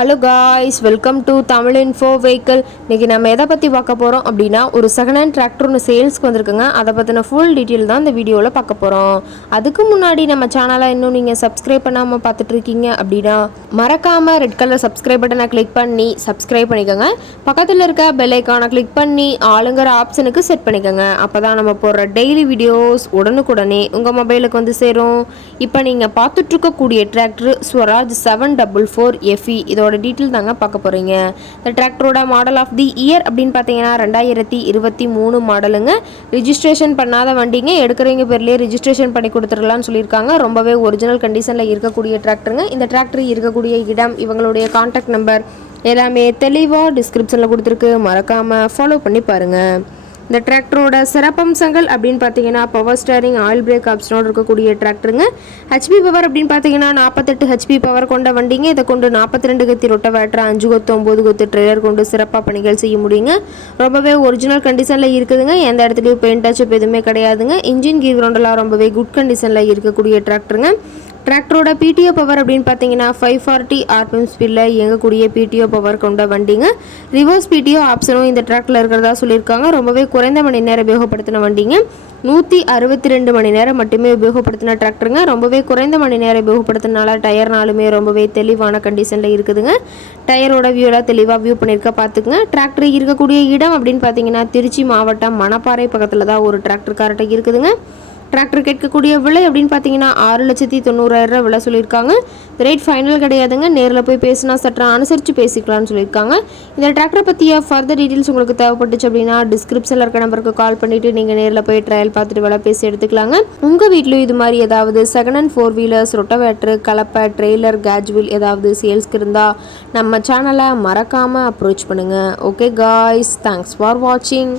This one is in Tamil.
Hello guys, welcome to Tamil info vehicle. இன்றைக்கி நம்ம எதை பற்றி பார்க்க போகிறோம் அப்படின்னா, ஒரு செகண்ட் ஹேண்ட் டிராக்டர் ஒன்று சேல்ஸ்க்கு வந்திருக்குங்க. அதை பற்றின ஃபுல் டீட்டெயில் தான் இந்த வீடியோவில் பார்க்க போகிறோம். அதுக்கு முன்னாடி நம்ம சேனலை இன்னும் நீங்கள் சப்ஸ்கிரைப் பண்ணாமல் பார்த்துட்ருக்கீங்க அப்படின்னா மறக்காமல் ரெட் கலர் சப்ஸ்கிரைப் பட்டனை கிளிக் பண்ணி சப்ஸ்கிரைப் பண்ணிக்கோங்க. பக்கத்தில் இருக்க பெல் ஐக்கானை கிளிக் பண்ணி ஆளுங்கிற ஆப்ஷனுக்கு செட் பண்ணிக்கோங்க. அப்போ தான் நம்ம போடுற டெய்லி வீடியோஸ் உடனுக்குடனே உங்கள் மொபைலுக்கு வந்து சேரும். இப்போ நீங்கள் பார்த்துட்ருக்கக்கூடிய டிராக்டர் ஸ்வராஜ் 744 FE. இதோட டீட்டெயில் தாங்க பார்க்க போகிறீங்க. இந்த டிராக்டரோட மாடல் ஆஃப் தி இயர் அப்படின்னு பார்த்தீங்கன்னா 2023 மாடலுங்க. ரிஜிஸ்ட்ரேஷன் பண்ணாத வண்டிங்க, எடுக்கிறவங்க பேர்லேயே ரிஜிஸ்ட்ரேஷன் பண்ணி கொடுத்துடலான்னு சொல்லியிருக்காங்க. ரொம்பவே ஒரிஜினல் கண்டிஷனில் இருக்கக்கூடிய டிராக்டருங்க. இந்த டிராக்டர் இருக்கக்கூடிய இடம், இவங்களுடைய கான்டாக்ட் நம்பர் எல்லாமே தெளிவாக டிஸ்கிரிப்ஷனில் கொடுத்துருக்கு. மறக்காமல் ஃபாலோ பண்ணி பாருங்கள். இந்த டிராக்டரோட சிறப்பம்சங்கள் அப்படின்னு பார்த்தீங்கன்னா, பவர் ஸ்டேரிங், ஆயில் பிரேக் ஆப்ஷனோடு இருக்கக்கூடிய டிராக்டருங்க. ஹெச்பி பவர் அப்படின்னு பார்த்தீங்கன்னா 48 ஹெச்பி பவர் கொண்ட வண்டிங்க. இதை கொண்டு 42 கத்தி ரொட்டவேட்டர், 5 கொத்து 9 கொத்து ட்ரெய்லர் கொண்டு சிறப்பாக பணிகள் செய்ய முடியுங்க. ரொம்பவே ஒரிஜினல் கண்டிஷனில் இருக்குதுங்க. எந்த இடத்துலையும் பெயிண்ட் டச்சப் எதுவுமே கிடையாதுங்க. இன்ஜின் கீர் கிரவுண்டெல்லாம் ரொம்பவே குட் கண்டிஷனில் இருக்கக்கூடிய டிராக்டருங்க. டிராக்டரோட பிடிஓ பவர் அப்படின்னு பார்த்தீங்கன்னா 540 RPM ஸ்பீடில் இயங்கக்கூடிய பிடிஓ பவர் கொண்ட வண்டிங்க. ரிவர்ஸ் பிடிஓ ஆப்ஷனும் இந்த டிராக்டரில் இருக்கிறதா சொல்லியிருக்காங்க. ரொம்பவே குறைந்த மணி நேரம் உபயோகப்படுத்தின வண்டிங்க. 162 மணி நேரம் மட்டுமே உபயோகப்படுத்தின டிராக்டருங்க. ரொம்பவே குறைந்த மணி நேரம் உபயோகப்படுத்தினால டயர்னாலுமே ரொம்பவே தெளிவான கண்டிஷனில் இருக்குதுங்க. டயரோட வியூலாம் தெளிவாக வியூ பண்ணியிருக்க பார்த்துக்குங்க. டிராக்டர் இருக்கக்கூடிய இடம் அப்படின்னு பார்த்தீங்கன்னா திருச்சி மாவட்டம் மணப்பாறை பக்கத்தில் தான் ஒரு டிராக்டர் கரெக்டாக இருக்குதுங்க. டிராக்டர் கேட்கக்கூடிய விலை அப்படின்னு பார்த்தீங்கன்னா 6,90,000 விலை சொல்லியிருக்காங்க. ரேட் ஃபைனல் கிடையாதுங்க. நேரில் போய் பேசினா சற்று அனுசரித்து பேசிக்கலாம்னு சொல்லியிருக்காங்க. இந்த டிராக்டரை பற்றிய ஃபர்தர் டீட்டெயில்ஸ் உங்களுக்கு தேவைப்பட்டுச்சு அப்படின்னா டிஸ்கிரிப்ஷனில் இருக்க நம்பருக்கு கால் பண்ணிவிட்டு நீங்கள் நேரில் போய் ட்ரையல் பார்த்துட்டு விலை பேசி எடுத்துக்கலாங்க. உங்கள் வீட்டிலும் இது மாதிரி ஏதாவது செகண்ட் ஹேண்ட் 4 வீலர்ஸ், ரொட்டவேட்டர், கலப்பை, ட்ரெய்லர், கேஜ்வில் ஏதாவது சேல்ஸ்க்கு இருந்தால் நம்ம சேனலை மறக்காமல் அப்ரோச் பண்ணுங்கள். ஓகே காய்ஸ், தேங்க்ஸ் ஃபார் வாட்சிங்.